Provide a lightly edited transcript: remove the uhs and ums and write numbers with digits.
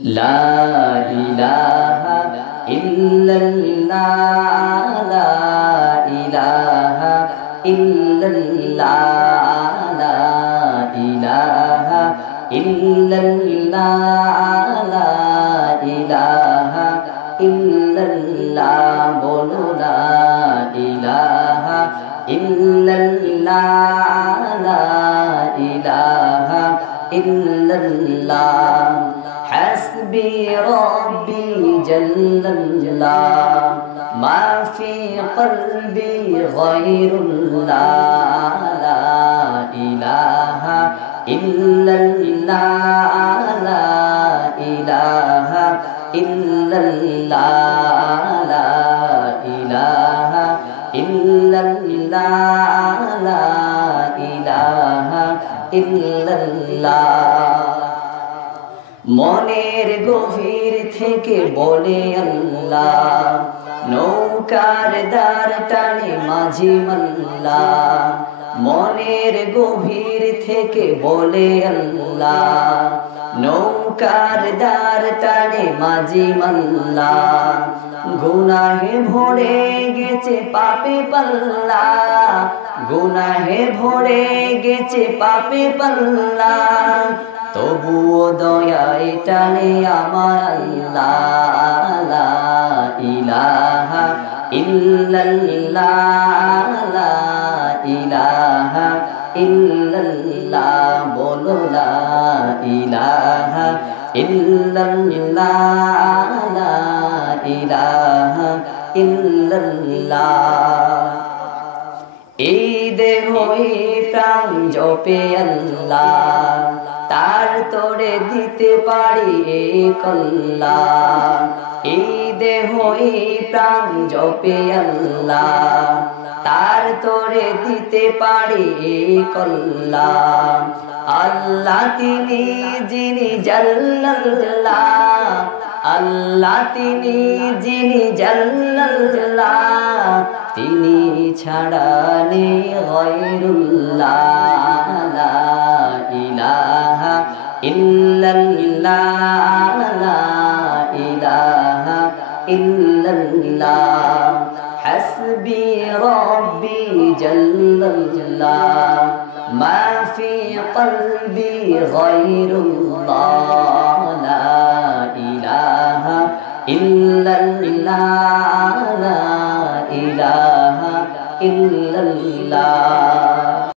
লা ইলাহা ইল্লাল্লাহ লা ইলাহা ইল্লাল্লাহ লা ইলাহা ইল্লাল্লাহ লা ইলাহা ইল্লাল্লাহ বলো লা ইলাহা ইল্লাল্লাহ লা ইলাহা ইল্লাল্লাহ حسبي ربي جل الله ما في قلبي غير الله لا إله إلا الله لا إله إلا الله لا إله إلا الله لا إله إلا الله মনের গভীর থেকে বলে আল্লাহ নৌকার দ্বার টানে মাঝি মাল্লাহ মনের গভীর থেকে বলে আল্লাহ নৌকার দ্বার টানে মাঝি মাল্লাহ গুনাহে ভরে গেছে পাপে পাল্লা গুনাহে ভরে গেছে পাপে পাল্লা তবুও দয়ায় টানে আমার আল্লাহ লা ইলাহা ইল্লাল্লাহ লা ইলাহা ইল্লাল্লাহ বলো লা ইলাহা ইল্লাল্লাহ লা ইলাহা ইল্লাল্লাহ এই দেহ প্রাণ জপে আল্লাহ তার তোরে দিতে পারি কল্লা এই দেহ প্রাণ জপে আল্লাহ তার তোরে দিতে পারি কল্লা আল্লাহ তিনি যিনি জাল্লাল্লাহ আল্লাহ তিনি যিনি জাল্লাল্লাহ তিনি ছাড়া নেই গায়রুল্লাহ লা ইলাহা ইল্লাল্লাহ লা ইলাহা ইল্লাল্লাহ হাসবি রব্বি জাল্লাল্লাহ মা ফি কলবি গায়রুল্লাহ লা ইলাহা ইল্লাল্লাহ লা ইলাহা ইল্লাল্লাহ